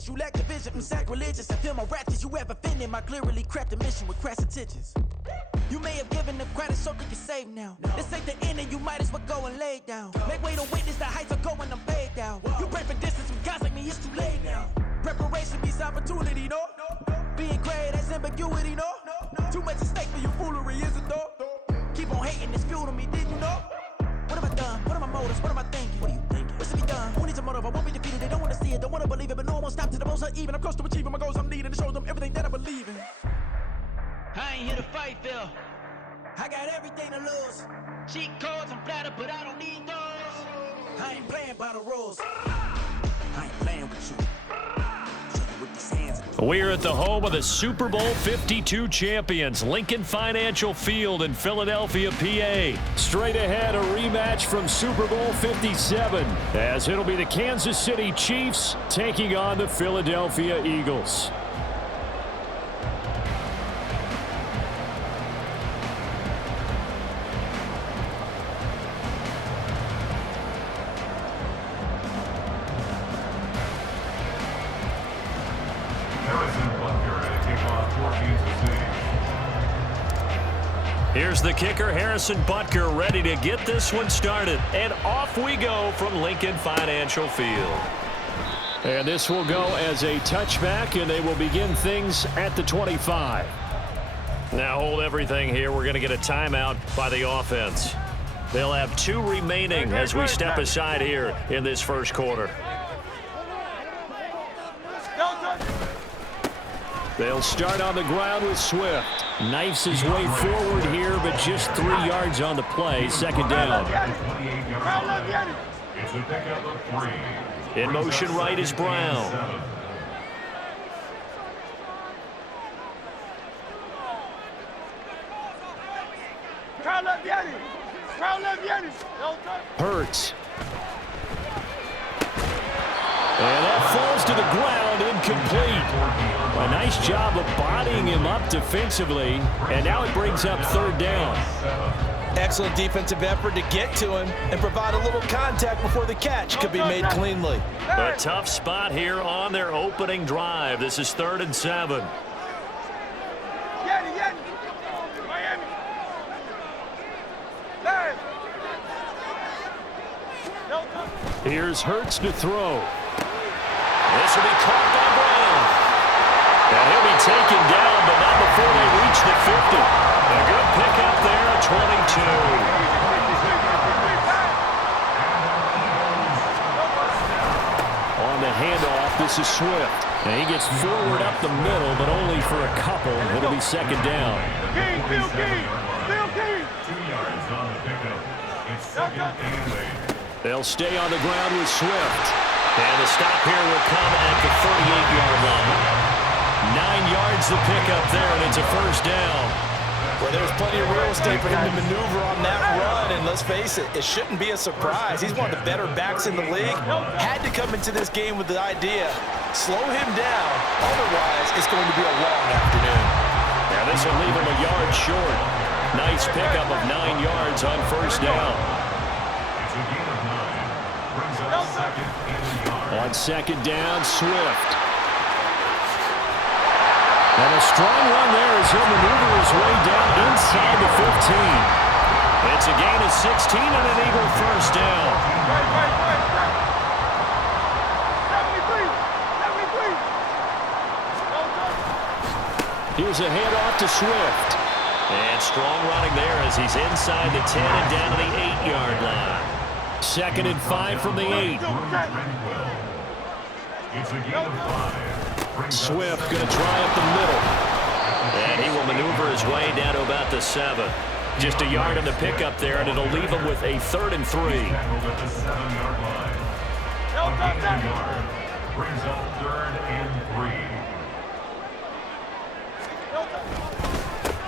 witness, you lack the vision from sacrilegious. I feel my raptors, you have offended my clearly crafted mission with crass intentions. You may have given the credit so they can save now. This ain't the end and you might as well go and lay down. Make way to witness the heights are going, I'm paid down. You pray for distance with guys like me, it's too late now. Preparation beats opportunity, no? Being great, that's ambiguity, no? Too much at stake for your foolery, is it though? Keep on hating, it's fuel to me, did you know? What have I done? What are my motives? What am I thinking? What are you thinking? What's to be done? Who needs a motive? I won't be defeated. They don't want to see it, don't want to believe it, but no one won't stop to the most uneven. I'm close to achieving my goals. I'm needing to show them everything that I believe in. I ain't here to fight, Phil. I got everything to lose. Cheat codes, I'm flattered, but I don't need those. I ain't playing by the rules. I ain't playing with you. We're at the home of the Super Bowl 52 champions, Lincoln Financial Field in Philadelphia, PA. Straight ahead, a rematch from Super Bowl 57, as it'll be the Kansas City Chiefs taking on the Philadelphia Eagles. Here's the kicker, Harrison Butker, ready to get this one started. And off we go from Lincoln Financial Field. And this will go as a touchback, and they will begin things at the 25. Now hold everything here. We're going to get a timeout by the offense. They'll have 2 remaining as we step aside here in this first quarter. They'll start on the ground with Swift. Knifes his way forward here, but just 3 yards on the play. Second down. In motion right is Brown. Hurts. And that falls to the ground, incomplete. A nice job of bodying him up defensively, and now it brings up third down. Excellent defensive effort to get to him and provide a little contact before the catch could be made cleanly. A tough spot here on their opening drive. This is 3rd and 7. Here's Hurts to throw. This will be caught by Brown. And he'll be taken down, but not before they reach the 50. A good pickup there at 22. On the handoff, this is Swift. And he gets forward up the middle, but only for a couple. It'll be second down. 2 yards on the pickup. It's second and 8. They'll stay on the ground with Swift. And the stop here will come at the 38-yard line. 9 yards the pickup there, and it's a first down. Well, there's plenty of real estate for him to maneuver on that run, and let's face it, it shouldn't be a surprise. He's one of the better backs in the league. Had to come into this game with the idea, slow him down, otherwise it's going to be a long afternoon. Now this will leave him a yard short. Nice pickup of 9 yards on first down. It's a gain of 9. Brings up second and a yard. On second down, Swift. And a strong run there as he'll maneuver his way down inside the 15. It's a gain of 16 and an Eagle first down. Here's a handoff to Swift. And strong running there as he's inside the 10 and down to the 8-yard line. 2nd and 5 from the 8. It's a gain of 5. Swift going to try up the middle. And he will maneuver his way down to about the 7. Just a yard on the pickup there, and it'll leave him with a 3rd and 3. Tackled at the 7-yard line. A gain of a yard. Brings up 3rd and 3.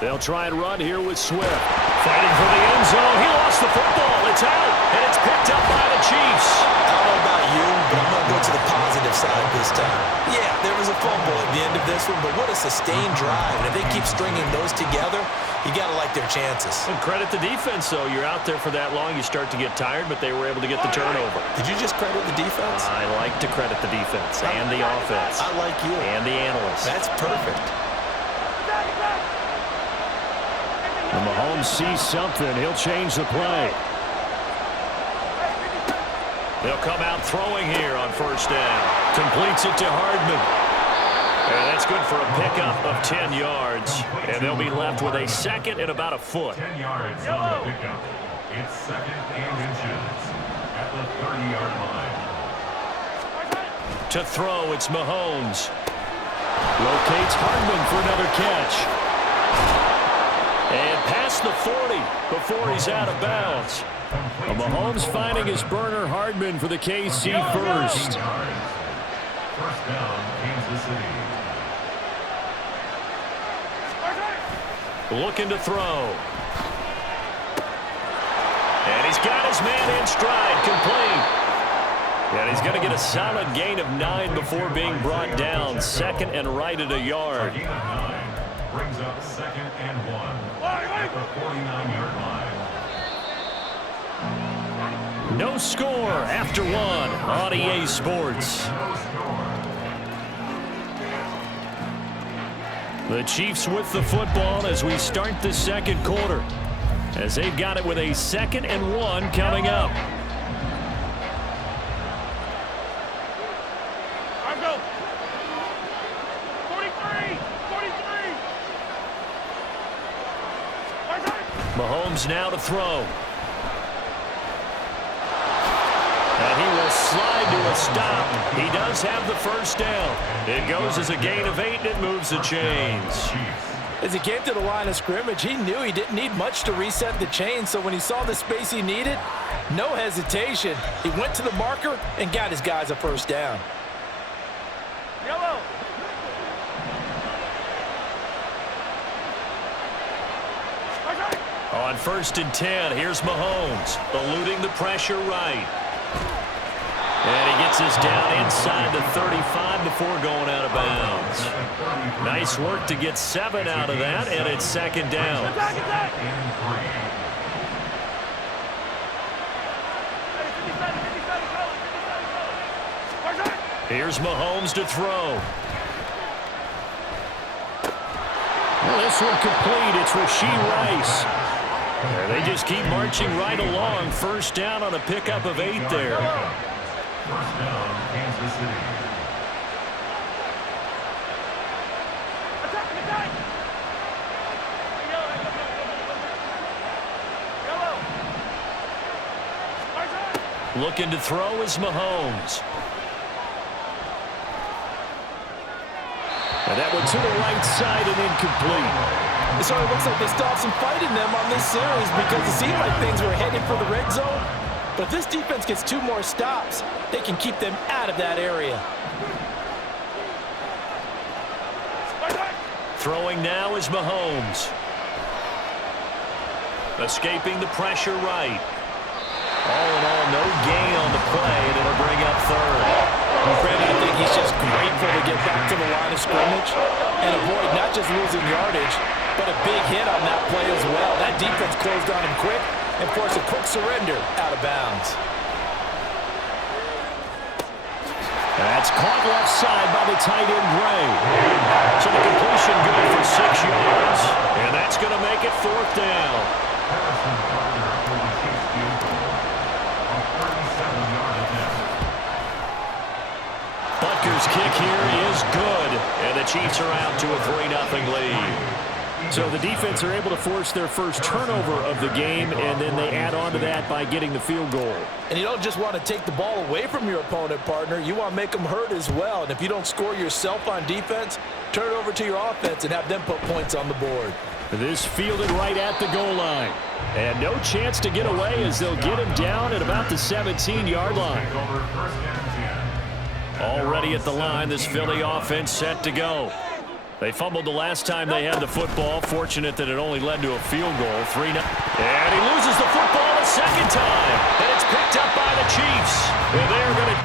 They'll try and run here with Swift. Fighting for the end zone. He lost the football. It's out, and it's picked up by the Chiefs. I don't know about you, but I'm going to go to the positive side this time. Yeah, there was a a fumble at the end of this one, but what a sustained drive. And if they keep stringing those together, you got to like their chances. And credit the defense, though. You're out there for that long, you start to get tired, but they were able to get the turnover. Did you just credit the defense? I like to credit the defense and the offense. I like you. And the analysts. That's perfect. When Mahomes sees something, he'll change the play. They'll come out throwing here on first down. Completes it to Hardman. And that's good for a pickup of 10 yards. And they'll be left with a second and about a foot. 10 yards on the pickup. It's second and inches at the 30-yard line. To throw, it's Mahomes. Locates Hardman for another catch. And past the 40 before he's out of bounds. Well, Mahomes finding his burner Hardman for the KC first. First down, Kansas City. Looking to throw. And he's got his man in stride, complete. And he's going to get a solid gain of 9 before being brought down. Second and right at a yard. Gain of 9 brings up second and 1 at the 49-yard line. No score after one on EA Sports. The Chiefs with the football as we start the second quarter, as they've got it with a second and 1 coming up. Mahomes now to throw. And he will slide to a stop. He does have the first down. It goes as a gain of 8, and it moves the chains. As he came to the line of scrimmage, he knew he didn't need much to reset the chain, so when he saw the space he needed, no hesitation. He went to the marker and got his guys a first down. Yellow. On first and 10, here's Mahomes, eluding the pressure right. And he gets us down inside the 35 before going out of bounds. Nice work to get 7 out of that, and it's second down. Here's Mahomes to throw. Well, this one complete. It's Rashee Rice. They just keep marching right along. First down on a pickup of 8 there. First down, Kansas City. Looking to throw is Mahomes. And that one to the right side and incomplete. It sort of looks like they still have some fight in them on this series because it seemed like things were headed for the red zone. But if this defense gets 2 more stops, they can keep them out of that area. Throwing now is Mahomes. Escaping the pressure right. All in all, no gain on the play, and it'll bring up third. Brandon, I think he's just grateful to get back to the line of scrimmage and avoid not just losing yardage, but a big hit on that play as well. That defense closed on him quick and forced a quick surrender out of bounds. That's caught left side by the tight end, Gray. So the completion good for 6 yards, and that's going to make it fourth down. Butker's kick here is good, and the Chiefs are out to a 3-0 lead. So the defense are able to force their first turnover of the game, and then they add on to that by getting the field goal. And you don't just want to take the ball away from your opponent, partner. You want to make them hurt as well. And if you don't score yourself on defense, turn it over to your offense and have them put points on the board. This fielded right at the goal line. And no chance to get away as they'll get him down at about the 17-yard line. Already at the line, this Philly offense set to go. They fumbled the last time they had the football. Fortunate that it only led to a field goal. 3-0. And he loses the football a second time. And it's picked up by the Chiefs. And they're going to...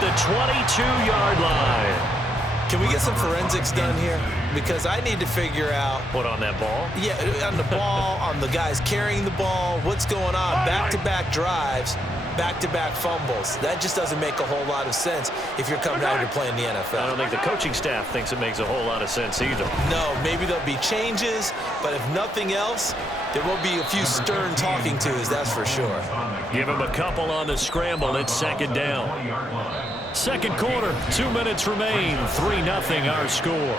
the 22-yard line. Can we get some forensics done here? Because I need to figure out. What, on that ball? Yeah, on the ball, on the guys carrying the ball, what's going on? Back-to-back drives, back-to-back fumbles. That just doesn't make a whole lot of sense if you're coming out here playing the NFL. I don't think the coaching staff thinks it makes a whole lot of sense either. No, maybe there'll be changes, but if nothing else, there will be a few stern talking tos, that's for sure. Give him a couple on the scramble. It's second down. Second quarter, 2 minutes remain. 3-0 our score.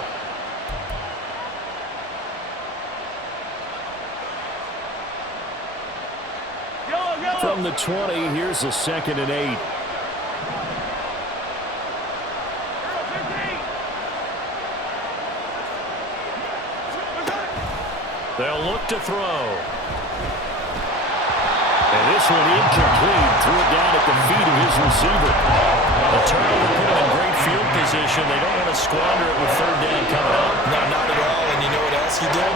From the 20, here's a 2nd and 8. They'll look to throw. And this one incomplete. Threw it down at the feet of his receiver. The turnover put him in great field position. They don't want to squander it with third down coming up. No, not at all. And you know what else you do?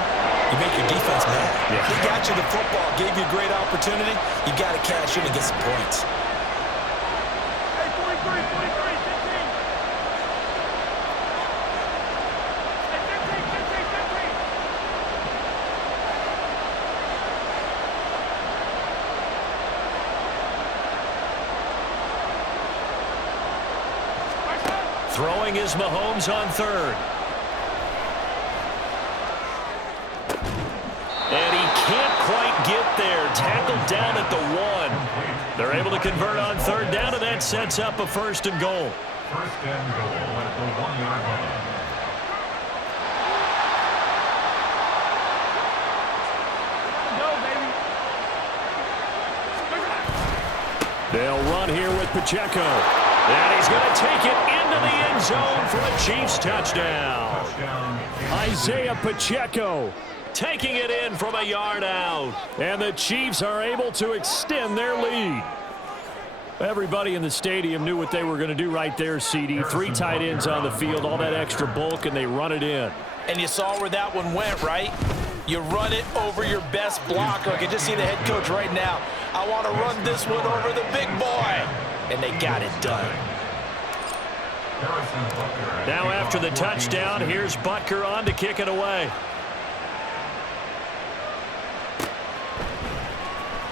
You make your defense mad. Yeah. He got you the football, gave you a great opportunity. You got to cash in and get some points. Hey, 43, 15. Throwing is Mahomes on third. And he can't quite get there. Tackled down at the 1. They're able to convert on third down, and that sets up a 1st and goal. 1st and goal at the 1-yard line. They'll run here with Pacheco. And he's going to take it into the end zone for a Chiefs touchdown. Isaiah Pacheco taking it in from a yard out. And the Chiefs are able to extend their lead. Everybody in the stadium knew what they were going to do right there, CD. 3 tight ends on the field, all that extra bulk, and they run it in. And you saw where that one went, right? You run it over your best blocker. I can just see the head coach right now. I want to run this one over the big boy. And they got it done. Now after the touchdown, here's Butker on to kick it away.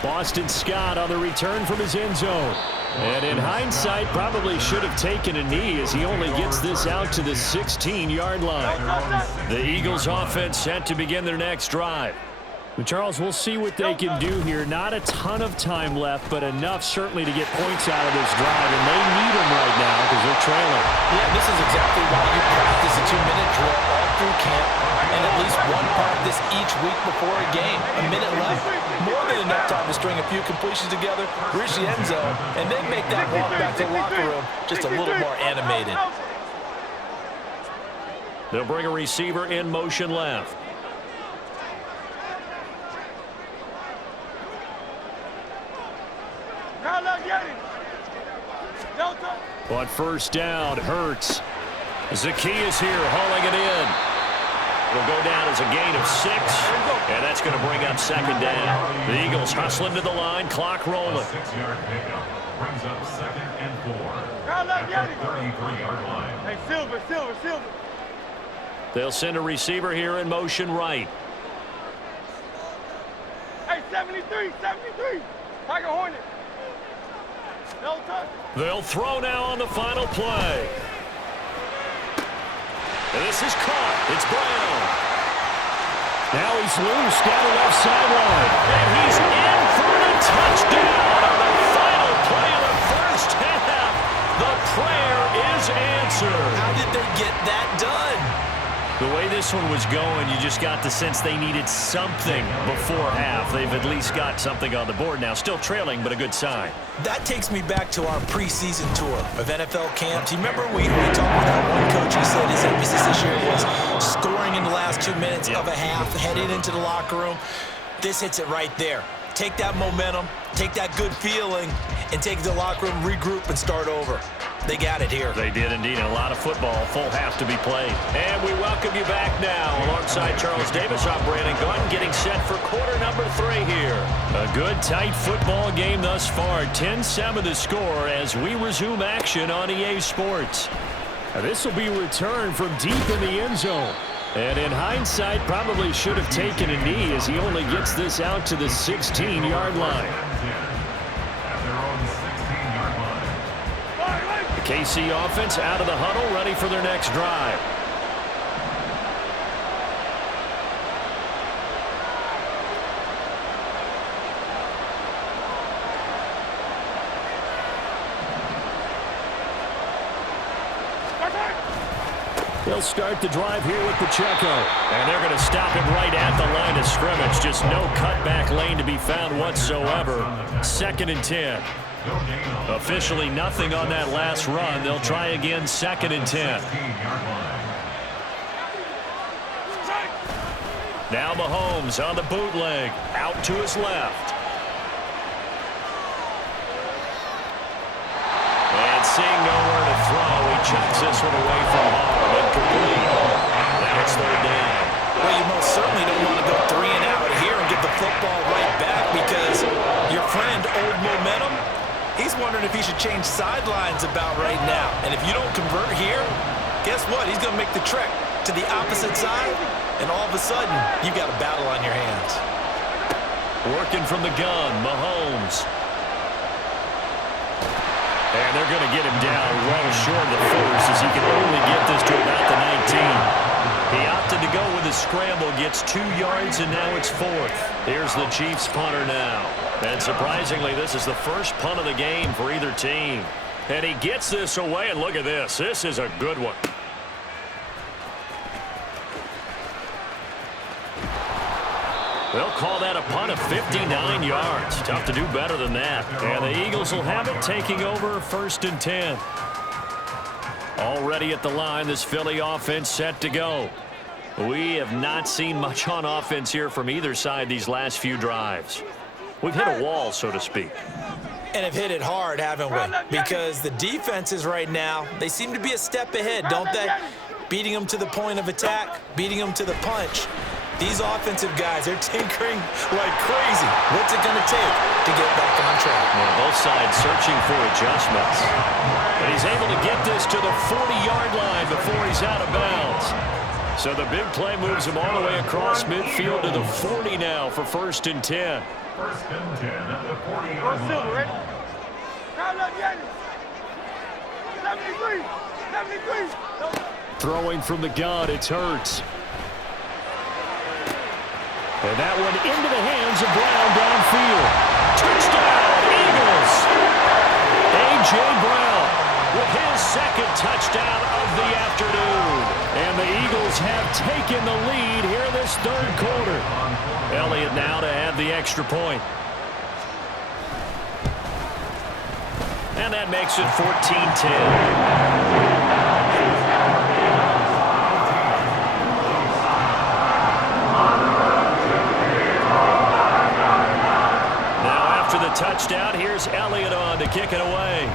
Boston Scott on the return from his end zone. And in hindsight, probably should have taken a knee as he only gets this out to the 16-yard line. The Eagles offense set to begin their next drive. Well, Charles, we'll see what they can do here. Not a ton of time left, but enough certainly to get points out of this drive, and they need them right now because they're trailing. Yeah, this is exactly why you practice a 2-minute drill all through camp and at least one practice each week before a game. A minute left, more than enough time to string a few completions together, reach the end zone, and then make that walk back to the locker room just a little more animated. They'll bring a receiver in motion left. But first down, Hurts. Zacchaeus here hauling it in. It'll go down as a gain of 6, and that's going to bring up second down. The Eagles hustling to the line, clock rolling. 6-yard pickup brings up 2nd and 4 at the 33-yard line. Hey, Silver. They'll send a receiver here in motion right. Hey, 73. Tiger Hornet. No touch. They'll throw now on the final play. And this is caught. It's Brown. Now he's loose down the left sideline. And he's in for the touchdown on the final play of the first half. The prayer is answered. How did they get that done? The way this one was going, you just got the sense they needed something before half. They've at least got something on the board now. Still trailing, but a good sign. That takes me back to our preseason tour of NFL camps. You remember we talked with that one coach who said his emphasis this year was scoring in the last 2 minutes of a half, heading into the locker room. This hits it right there. Take that momentum, take that good feeling, and take it to the locker room, regroup, and start over. They got it here. They did indeed. A lot of football. Full half to be played. And we welcome you back now. Alongside Charles Davis, I'm Brandon Gunn, getting set for quarter number 3 here. A good, tight football game thus far. 10-7 the score as we resume action on EA Sports. This will be returned from deep in the end zone. And in hindsight, probably should have taken a knee as he only gets this out to the 16-yard line. The KC offense out of the huddle, ready for their next drive. They'll start the drive here with Pacheco. And they're going to stop him right at the line of scrimmage. Just no cutback lane to be found whatsoever. 2nd and 10. Officially nothing on that last run. They'll try again, 2nd and 10. Now Mahomes on the bootleg. Out to his left. And seeing nowhere to throw, he chucks this one away from home. Incomplete. Now it's 3rd down. Well, you most certainly don't want to go 3 and out here and get the football right back because your friend, Old Momentum, he's wondering if he should change sidelines about right now. And if you don't convert here, guess what? He's going to make the trek to the opposite side, and all of a sudden, you've got a battle on your hands. Working from the gun, Mahomes. And they're going to get him down well short of the first as he can only get this to about the 19. He opted to go with a scramble, gets 2 yards, and now it's 4th. Here's the Chiefs punter now. And surprisingly, this is the first punt of the game for either team. And he gets this away, and look at this. This is a good one. They'll call that a punt of 59 yards. Tough to do better than that. And the Eagles will have it, taking over 1st and 10. Already at the line, this Philly offense set to go. We have not seen much on offense here from either side these last few drives. We've hit a wall, so to speak. And have hit it hard, haven't we? Because the defenses right now, they seem to be a step ahead, don't they? Beating them to the point of attack, beating them to the punch. These offensive guys, they're tinkering like crazy. What's it going to take to get back on track? Yeah, both sides searching for adjustments. And he's able to get this to the 40-yard line before he's out of bounds. So the big play moves him all the way across midfield to the 40 now for 1st and 10. 1st and 10 at the 40-yard line. Throwing from the gun, it's Hurts. And that one into the hands of Brown downfield. Touchdown, Eagles! A.J. Brown with his 2nd touchdown of the afternoon. And the Eagles have taken the lead here this 3rd quarter. Elliott now to add the extra point. And that makes it 14-10. Touchdown. Here's Elliott on to kick it away.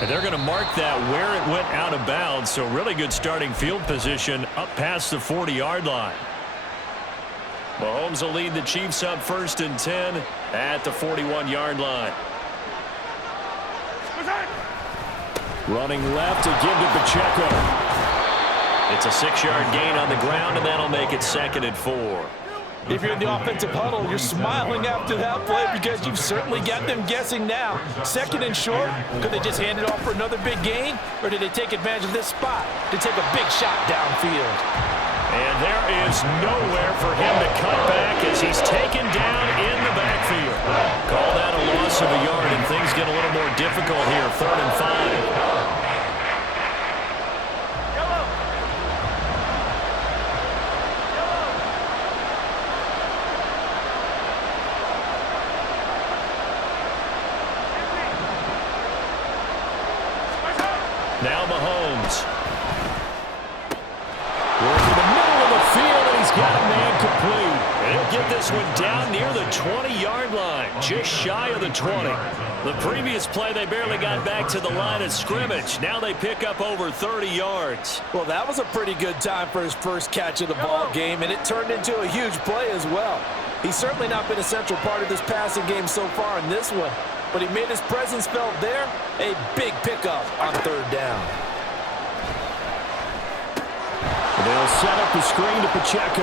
And they're going to mark that where it went out of bounds. So really good starting field position up past the 40-yard line. Mahomes will lead the Chiefs up 1st and 10 at the 41-yard line. Running left to give to Pacheco. It's a 6-yard gain on the ground, and that'll make it 2nd and 4. If you're in the offensive huddle, you're smiling after that play because you've certainly got them guessing now. 2nd and short, could they just hand it off for another big gain? Or did they take advantage of this spot to take a big shot downfield? And there is nowhere for him to cut back as he's taken down in the backfield. Call that a loss of a yard, and things get a little more difficult here. 3rd and 5. Now Mahomes. Working the middle of the field, and he's got a man complete. He'll get this one down near the 20-yard line, just shy of the 20. The previous play, they barely got back to the line of scrimmage. Now they pick up over 30 yards. Well, that was a pretty good time for his first catch of the ball game, and it turned into a huge play as well. He's certainly not been a central part of this passing game so far in this one, but he made his presence felt there. A big pickup on third down. They'll set up the screen to Pacheco.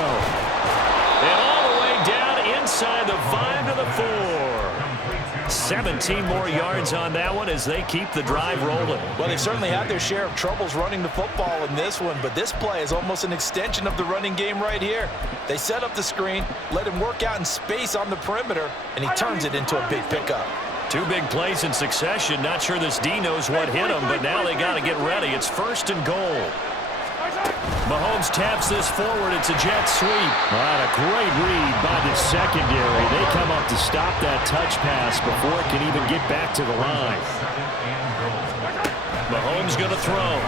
And all the way down inside the 5 to the 4. 17 more yards on that one as they keep the drive rolling. Well, they certainly had their share of troubles running the football in this one, but this play is almost an extension of the running game right here. They set up the screen, let him work out in space on the perimeter, and he turns it into a big pickup. 2 big plays in succession. Not sure this D knows what hit him, but now they got to get ready. It's 1st and goal. Mahomes taps this forward. It's a jet sweep. All right, a great read by the secondary. They come up to stop that touch pass before it can even get back to the line. Mahomes going to throw.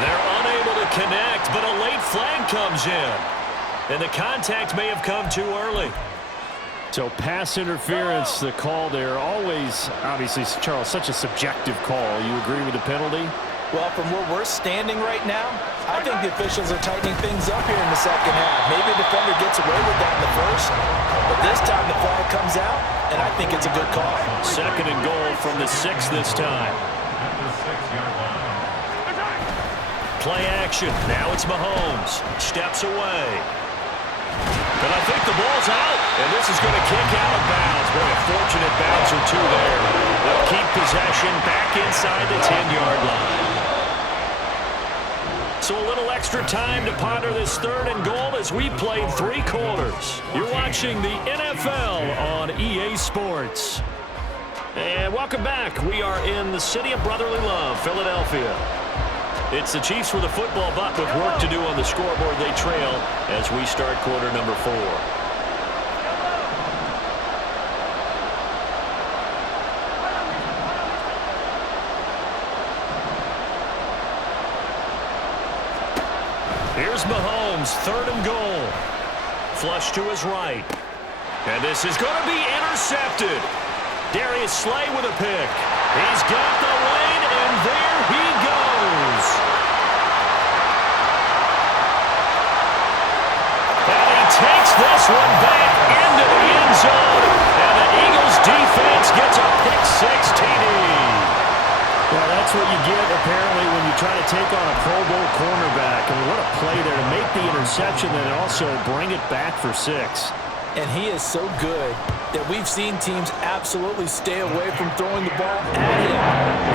They're unable to connect, but a late flag comes in. And the contact may have come too early. So pass interference, the call there. Always, obviously, Charles, such a subjective call. You agree with the penalty? Well, from where we're standing right now, I think the officials are tightening things up here in the second half. Maybe a defender gets away with that in the first, but this time the flag comes out, and I think it's a good call. 2nd and goal from the 6 this time. Play action. Now it's Mahomes. Steps away. And I think the ball's out, and this is going to kick out of bounds. Boy, a fortunate bounce or two there. They'll keep possession back inside the 10-yard line. So a little extra time to ponder this 3rd and goal as we played 3 quarters. You're watching the NFL on EA Sports. And welcome back. We are in the city of brotherly love, Philadelphia. It's the Chiefs with a football, but with work to do on the scoreboard, they trail as we start quarter number 4. Here's Mahomes, 3rd and goal. Flush to his right. And this is going to be intercepted. Darius Slay with a pick. He's got the lane, and there he goes. And he takes this one back into the end zone. And the Eagles defense gets a pick-6 TD. Well, that's what you get, apparently, when you try to take on a Pro Bowl cornerback. I mean, what a play there to make the interception and also bring it back for 6. And he is so good that we've seen teams absolutely stay away from throwing the ball at him.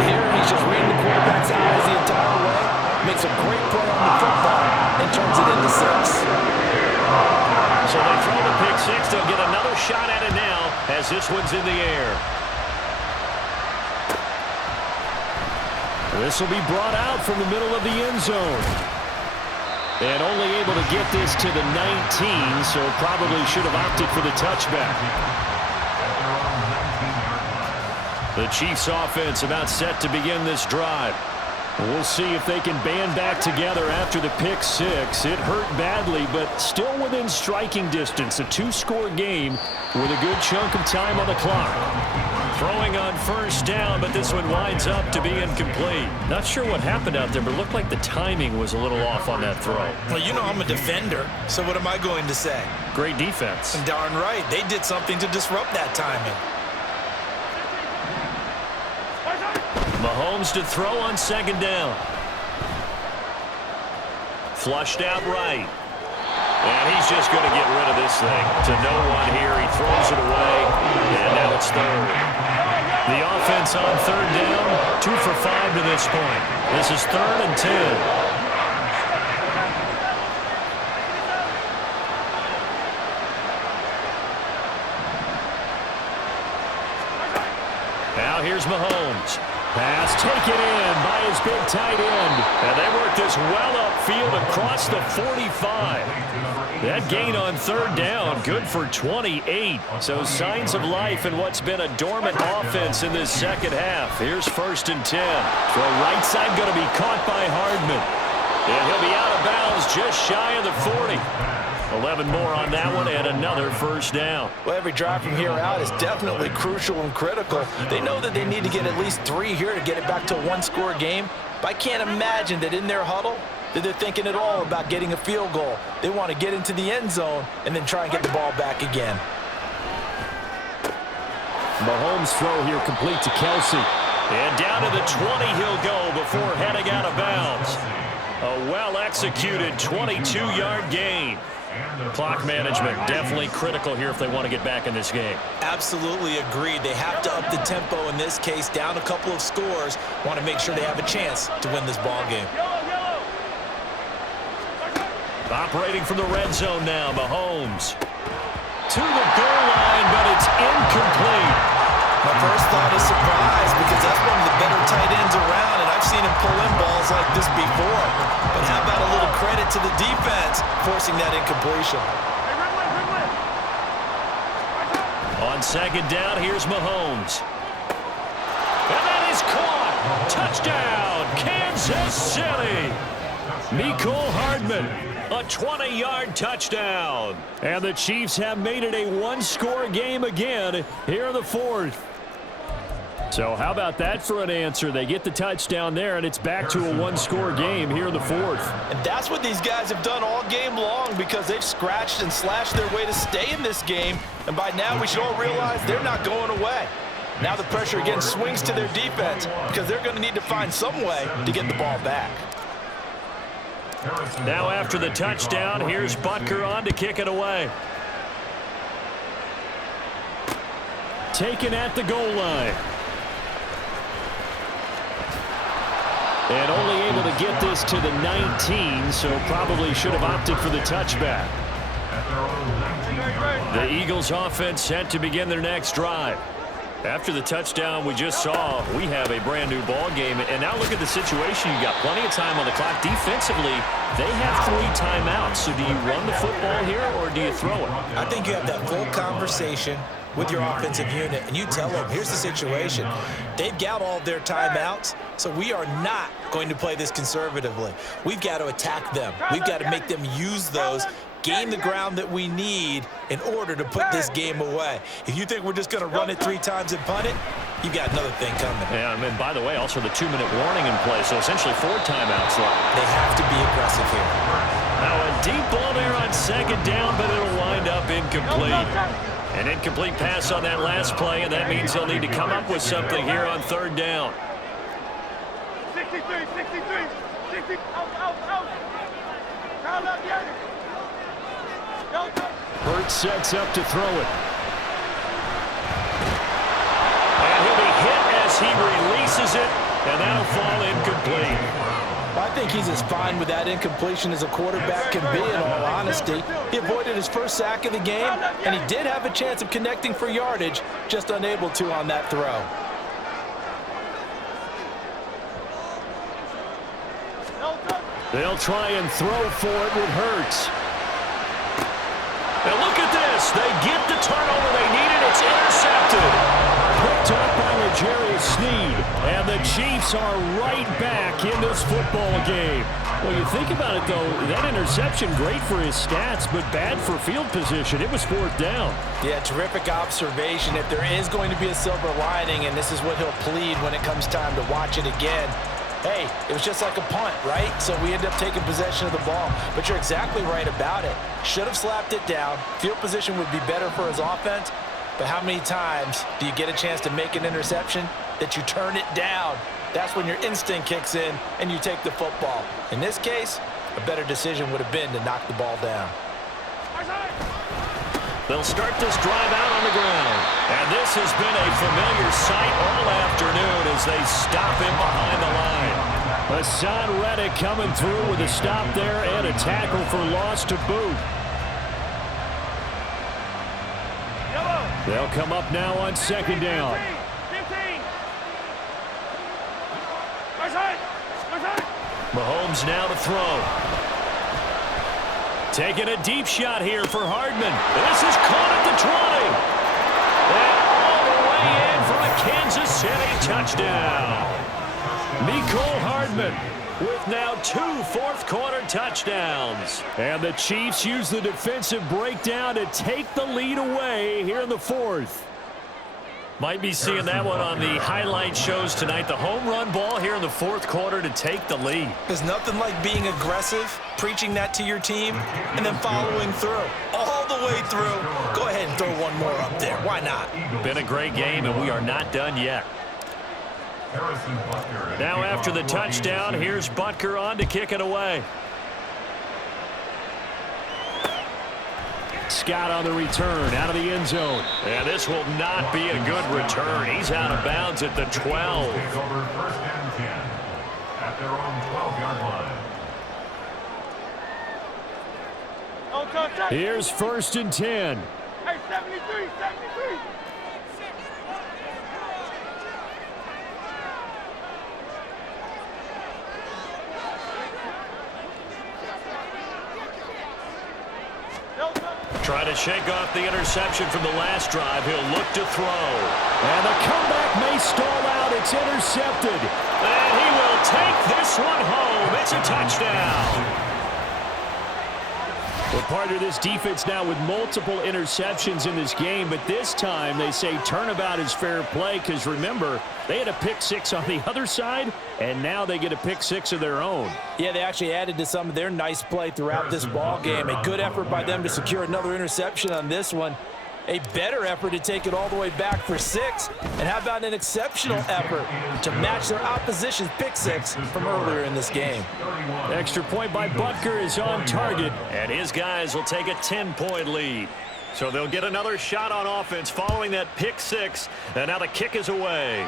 Here, he's just reading the quarterback's eyes the entire way, makes a great play on the football, and turns it into 6. So they throw the pick-6. They'll get another shot at it now as this one's in the air. This will be brought out from the middle of the end zone. And only able to get this to the 19, so probably should have opted for the touchback. The Chiefs offense about set to begin this drive. We'll see if they can band back together after the pick-6. It hurt badly, but still within striking distance. A 2-score game with a good chunk of time on the clock. Throwing on 1st down, but this one winds up to be incomplete. Not sure what happened out there, but it looked like the timing was a little off on that throw. Well, you know I'm a defender, so what am I going to say? Great defense. Darn right. They did something to disrupt that timing. Mahomes to throw on 2nd down. Flushed out right. And he's just going to get rid of this thing to no one here. He throws it away, and now it's 3rd. The offense on 3rd down, 2 for 5 to this point. This is 3rd and 10. Now here's Mahomes. Pass taken in by his big tight end. And they work this well upfield across the 45. That gain on 3rd down, good for 28. So signs of life in what's been a dormant offense in this second half. Here's 1st and 10. Throw right side going to be caught by Hardman. And he'll be out of bounds just shy of the 40. 11 more on that one and another first down. Well, every drive from here out is definitely crucial and critical. They know that they need to get at least 3 here to get it back to a one-score game. But I can't imagine that in their huddle that they're thinking at all about getting a field goal. They want to get into the end zone and then try and get the ball back again. Mahomes' throw here complete to Kelsey. And down to the 20 he'll go before heading out of bounds. A well-executed 22-yard gain. Clock management definitely critical here if they want to get back in this game. Absolutely agreed. They have to up the tempo in this case, down a couple of scores. Want to make sure they have a chance to win this ball game. Operating from the red zone now, Mahomes. To the goal line, but it's incomplete. My first thought is surprise because that's one of the better tight ends around, and I've seen him pull in balls like this before. But how about a little credit to the defense forcing that incompletion? On second down, here's Mahomes. And that is caught. Touchdown, Kansas City. Mecole Hardman, a 20-yard touchdown. And the Chiefs have made it a one-score game again here in the fourth. So how about that for an answer? They get the touchdown there, and it's back to a one-score game here in the fourth. And that's what these guys have done all game long because they've scratched and slashed their way to stay in this game. And by now, we should all realize they're not going away. Now the pressure again swings to their defense because they're going to need to find some way to get the ball back. Now after the touchdown, here's Butker on to kick it away. Taken at the goal line. And only able to get this to the 19, so probably should have opted for the touchback. The Eagles offense set to begin their next drive. After the touchdown we just saw, we have a brand new ball game. And now look at the situation. You've got plenty of time on the clock. Defensively, they have 3 timeouts. So do you run the football here or do you throw it? I think you have that full conversation with your offensive unit, and you tell them, here's the situation. They've got all of their timeouts, so we are not going to play this conservatively. We've got to attack them. We've got to make them use those, gain the ground that we need in order to put this game away. If you think we're just going to run it 3 times and punt it, you've got another thing coming. Yeah, and by the way, also the 2-minute warning in play, so essentially 4 timeouts left. They have to be aggressive here. Now a deep ball there on second down, but it'll wind up incomplete. An incomplete pass on that last play, and that means they'll need to come up with something here on third down. 63, 60, out. Hurts sets up to throw it. And he'll be hit as he releases it, and that'll fall incomplete. I think he's as fine with that incompletion as a quarterback can be, in all honesty. He avoided his first sack of the game, and he did have a chance of connecting for yardage, just unable to on that throw. They'll try and throw for it with Hurts. And look at this. They get the turnover they needed. It's intercepted. Picked up by L'Jarius Sneed. And the Chiefs are right back in this football game. Well, you think about it, though, that interception, great for his stats, but bad for field position. It was 4th down. Yeah, terrific observation. If there is going to be a silver lining, and this is what he'll plead when it comes time to watch it again, hey, it was just like a punt, right? So we end up taking possession of the ball. But you're exactly right about it. Should have slapped it down. Field position would be better for his offense. But how many times do you get a chance to make an interception that you turn it down? That's when your instinct kicks in and you take the football. In this case, a better decision would have been to knock the ball down. They'll start this drive out on the ground. And this has been a familiar sight all afternoon as they stop him behind the line. Hassan Reddick coming through with a stop there and a tackle for loss to boot. They'll come up now on second down. 15. Mahomes now to throw. Taking a deep shot here for Hardman. This is caught at the 20. And all the way in for a Kansas City touchdown. Mecole Hardman with now 2 fourth-quarter touchdowns. And the Chiefs use the defensive breakdown to take the lead away here in the fourth. Might be seeing that one on the highlight shows tonight. The home run ball here in the fourth quarter to take the lead. There's nothing like being aggressive, preaching that to your team, and then following through. All the way through. Go ahead and throw one more up there. Why not? Been a great game, and we are not done yet. Now after the touchdown, here's Butker on to kick it away. Scott on the return out of the end zone. And this will not be a good return. He's out of bounds at the 12. Take over first and 10 at their own 12-yard line. Here's first and 10. Hey, 73, 73. Trying to shake off the interception from the last drive. He'll look to throw. And the comeback may stall out. It's intercepted. And he will take this one home. It's a touchdown. Well, partner, this defense now with multiple interceptions in this game, but this time they say turnabout is fair play because, remember, they had a pick six on the other side, and now they get a pick six of their own. Yeah, they actually added to some of their nice play throughout this ball game. A good effort by them to secure another interception on this one. A better effort to take it all the way back for 6. And how about an exceptional effort to match their opposition's pick six from earlier in this game. Extra point by Butker is on target, and his guys will take a 10-point lead. So they'll get another shot on offense following that pick six, and now the kick is away.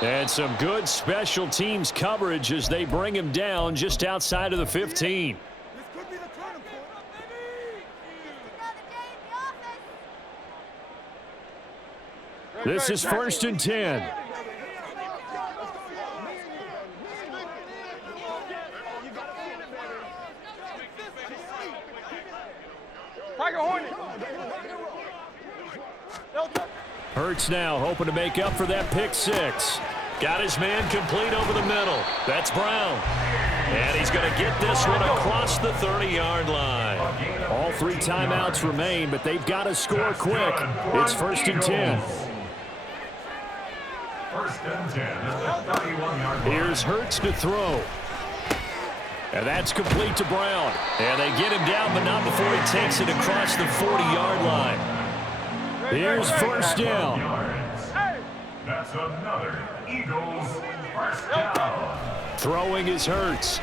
And some good special teams coverage as they bring him down just outside of the 15. This is first and 10. Hurts now hoping to make up for that pick six. Got his man complete over the middle. That's Brown. And he's going to get this one across the 30-yard line. All 3 timeouts remain, but they've got to score quick. It's first and 10. First and 10 at the 31-yard line. Here's Hurts to throw. And that's complete to Brown. And they get him down, but not before he takes it across the 40-yard line. Here's first down. That's another Eagles first down. Throwing is Hurts.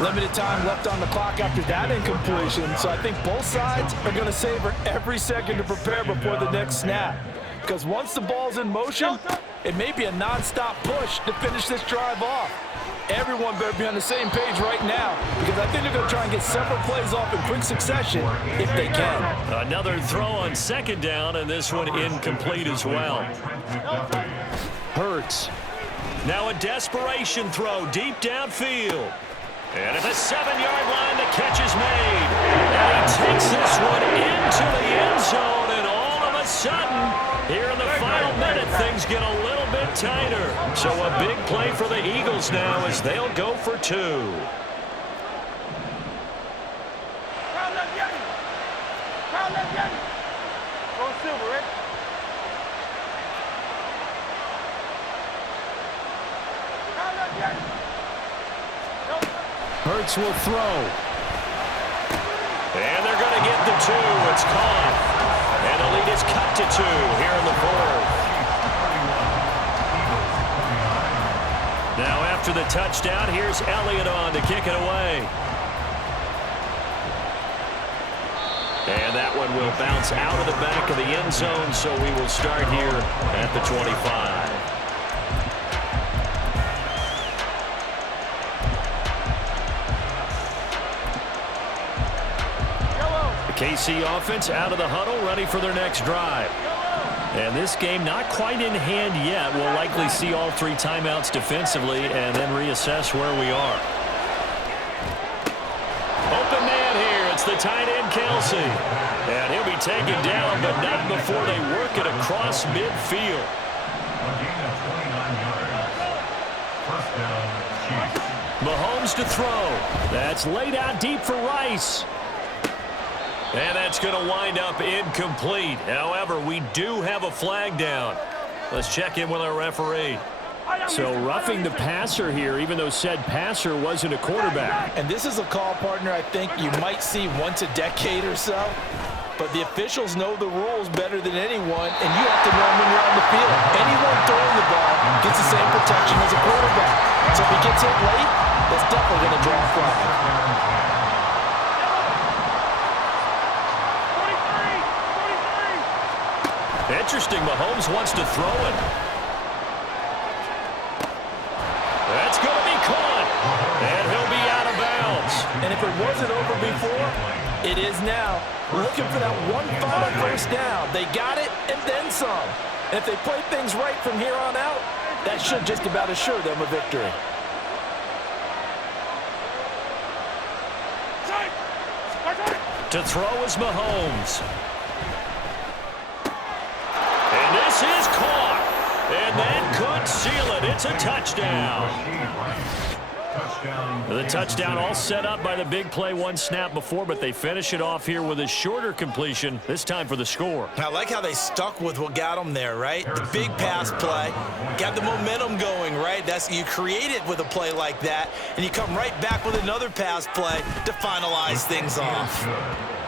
Limited time left on the clock after that incompletion, so I think both sides are going to savor every second to prepare before the next snap. Because once the ball's in motion, it may be a non-stop push to finish this drive off. Everyone better be on the same page right now, because I think they're going to try and get several plays off in quick succession if they can. Another throw on second down, and this one incomplete as well. Hurts. Now a desperation throw deep downfield. And at the 7-yard line, the catch is made. And he takes this one into the end zone, and all of a sudden, here in the final minute, things get a little bit tighter. So a big play for the Eagles now as they'll go for 2. Hurts will throw. And they're going to get the 2. It's caught. And the lead is cut to 2 here in the fourth. Now after the touchdown, here's Elliott on to kick it away. And that one will bounce out of the back of the end zone, so we will start here at the 25. KC offense out of the huddle, ready for their next drive. And this game not quite in hand yet. We'll likely see all 3 timeouts defensively and then reassess where we are. Open man here. It's It's the tight end, Kelsey. And he'll be taken down, but not before they work it across midfield. A gain of 29 yards. First down, Chiefs. Mahomes to throw. That's laid out deep for Rice. And that's going to wind up incomplete. However, we do have a flag down. Let's check in with our referee. So roughing the passer here, even though said passer wasn't a quarterback. And this is a call, partner, I think you might see once a decade or so. But the officials know the rules better than anyone, and you have to know them when you're on the field. Anyone throwing the ball gets the same protection as a quarterback. So if he gets hit late, that's definitely going to draw a flag. Interesting, Mahomes wants to throw it. That's going to be caught, and he'll be out of bounds. And if it wasn't over before, it is now. Looking for that one final first down. They got it and then some. And if they play things right from here on out, that should just about assure them a victory. To throw is Mahomes. And this is caught. And that could seal it. It's a touchdown. The touchdown all set up by the big play one snap before, but they finish it off here with a shorter completion, this time for the score. I like how they stuck with what got them there, right? The big pass play, got the momentum going, right? You create it with a play like that, and you come right back with another pass play to finalize things off.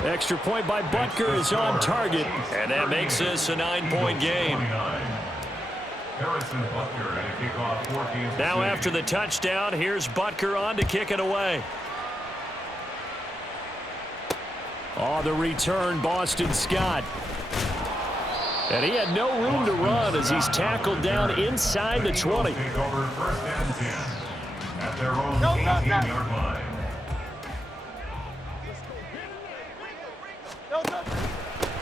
Extra point by Butker is on target, and that makes this a 9-point game. Now after the touchdown, here's Butker on to kick it away. Oh, the return, Boston Scott. And he had no room to run as he's tackled down inside the 20.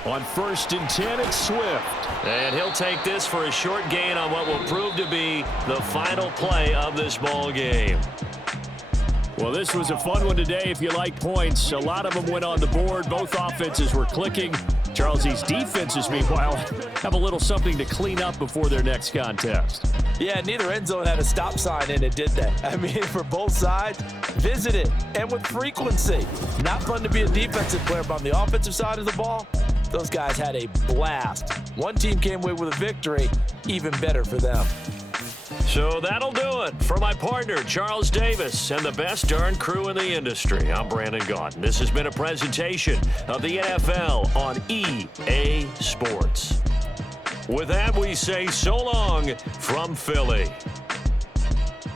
On 1st and 10, it's Swift. And he'll take this for a short gain on what will prove to be the final play of this ball game. Well, this was a fun one today if you like points. A lot of them went on the board. Both offenses were clicking. Charles, these defenses, meanwhile, have a little something to clean up before their next contest. Yeah, neither end zone had a stop sign in it, did they? I mean, for both sides, visit it, and with frequency. Not fun to be a defensive player, but on the offensive side of the ball, those guys had a blast. One team came away with a victory, even better for them. So that'll do it for my partner, Charles Davis, and the best darn crew in the industry. I'm Brandon Gaudin. This has been a presentation of the NFL on EA Sports. With that, we say so long from Philly.